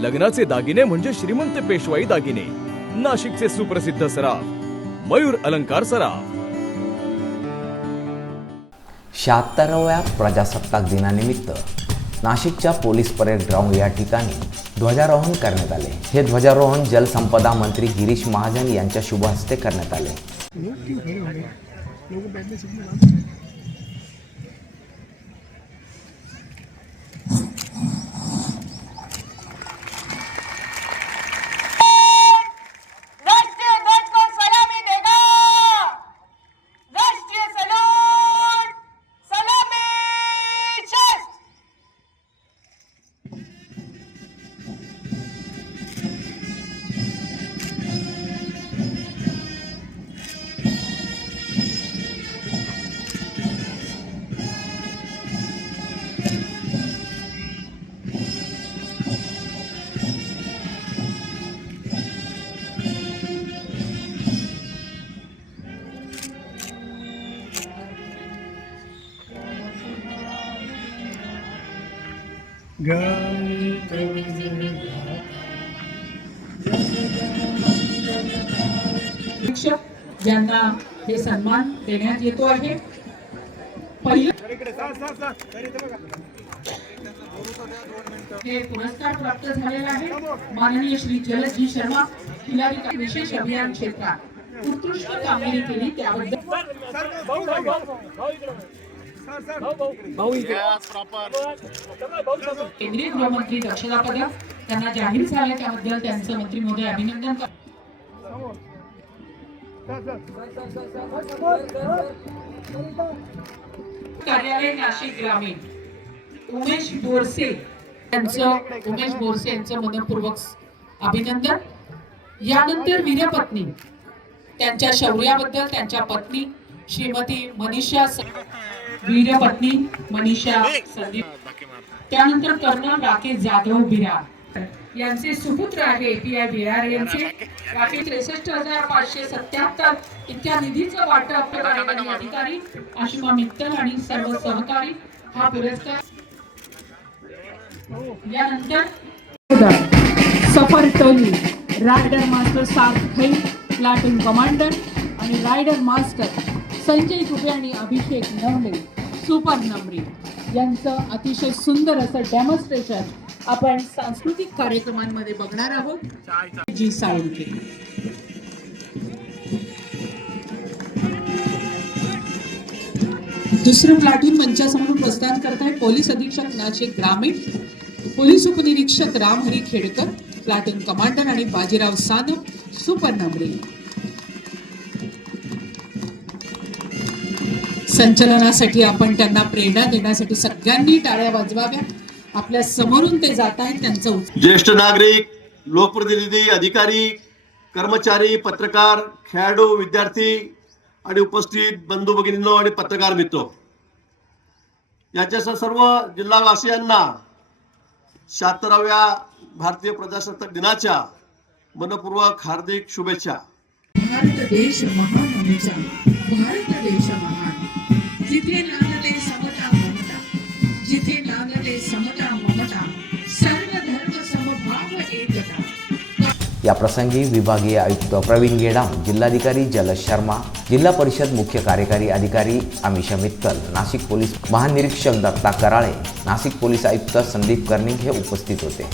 लग्नाचे दागिने म्हणजे श्रीमंत पेशवाई दागिने. नाशिकचे सुप्रसिद्ध सराफ मयूर अलंकार सराफ. शहात्तराव्या प्रजासत्ताक दिनानिमित्त नाशिकच्या पोलीस परेड ग्राउंड या ठिकाणी ध्वजारोहण करण्यात आले. हे ध्वजारोहण जलसंपदा मंत्री गिरीश महाजन यांच्या शुभ हस्ते करण्यात आले. शिक्षक ज्यांना हे सन्मान देण्यात येतो आहे पहिलं हे पुरस्कार प्राप्त झालेला आहे माननीय श्री जलजी शर्मा खिलारी विशेष अभियान क्षेत्रात उत्कृष्ट कामगिरी केली त्याबद्दल केंद्रीय गृहमंत्री दक्षता पदक त्यांना जाहीर झाले त्याबद्दल त्यांचं मंत्री महोदय अभिनंदन करतो कार्यालय नाशिक ग्रामीण. उमेश बोरसे यांचं उमेश बोरसे यांचं मनपूर्वक अभिनंदन. यानंतर वीरपत्नी त्यांच्या शौर्याबद्दल त्यांच्या पत्नी श्रीमती मनीषा वीरपत्नी मनीषा संदीप. त्यानंतर कर्नल राकेश जाधव बिरार. यांचे सुपुत्र आहे एपीआय बिरार यांचे. राकेश त्रेसष्ट हजार पाचशे सत्याहत्तर इतक्या निधीचं वाटप अधिकारी आशिमा मित्तल आणि सर्व सहकारी हा पुरस्कार यानंतर सफर टोली रायडर मास्टर सार्थई प्लाटून कमांडर आणि रायडर मास्टर संजय दुबे आणि अभिषेक नवले सुपर नमरी यांचं अतिशय सुंदर असं डेमॉन्स्ट्रेशन आपण सांस्कृतिक कार्यक्रमांमध्ये बघणार आहोत. जी साळुंके दुसरं प्लाटून मंचासमोर प्रस्थान करत आहे पोलीस अधीक्षक नाशिक ग्रामीण पोलीस उपनिरीक्षक रामहरी खेडकर प्लाटून कमांडर आणि बाजीराव सानप सुपर नंबरी संचलनासाठी आपण त्यांना प्रेरणा देण्यासाठी सगळ्यांनी टाळ्या वाजवाव्या आपल्या समोरून ते जात आहेत त्यांचं ज्येष्ठ नागरिक लोकप्रतिनिधी अधिकारी कर्मचारी पत्रकार खेळाडू विद्यार्थी आणि उपस्थित बंधू भगिनींनो आणि पत्रकार मित्र. याच्यासह सर्व जिल्हावासियांना शहात्तराव्या भारतीय प्रजासत्ताक दिनाच्या मनपूर्वक हार्दिक शुभेच्छा. भारत देश महान आमचा भारत देश महान. जिथे नांदते समता ममता जिथे नांदते समता ममता सर्व धर्म समभाव एकता. या प्रसंगी विभागीय आयुक्त प्रवीण गेडाम जिल्हाधिकारी जलज शर्मा जिल्हा परिषद मुख्य कार्यकारी अधिकारी अमिषा मित्तल नाशिक पोलीस महानिरीक्षक दत्ता कराळे नाशिक पोलीस आयुक्त संदीप कर्णिक हे उपस्थित होते.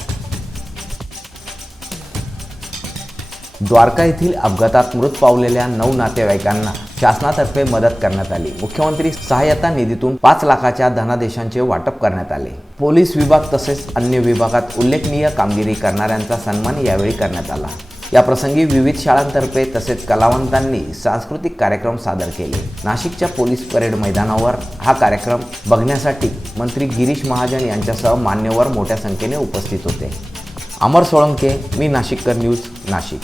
द्वारका येथील अपघातात मृत पावलेल्या नऊ नातेवाईकांना शासनातर्फे मदत करण्यात आली. मुख्यमंत्री सहाय्यता निधीतून पाच लाखाच्या धनादेशांचे वाटप करण्यात आले. पोलीस विभाग तसेच अन्य विभागात उल्लेखनीय कामगिरी करणाऱ्यांचा सन्मान यावेळी करण्यात आला. या प्रसंगी विविध शाळांतर्फे तसेच कलावंतांनी सांस्कृतिक कार्यक्रम सादर केले. नाशिकच्या पोलीस परेड मैदानावर हा कार्यक्रम बघण्यासाठी मंत्री गिरीश महाजन यांच्यासह मान्यवर मोठ्या संख्येने उपस्थित होते. अमर सोळंके मी नाशिककर न्यूज नाशिक.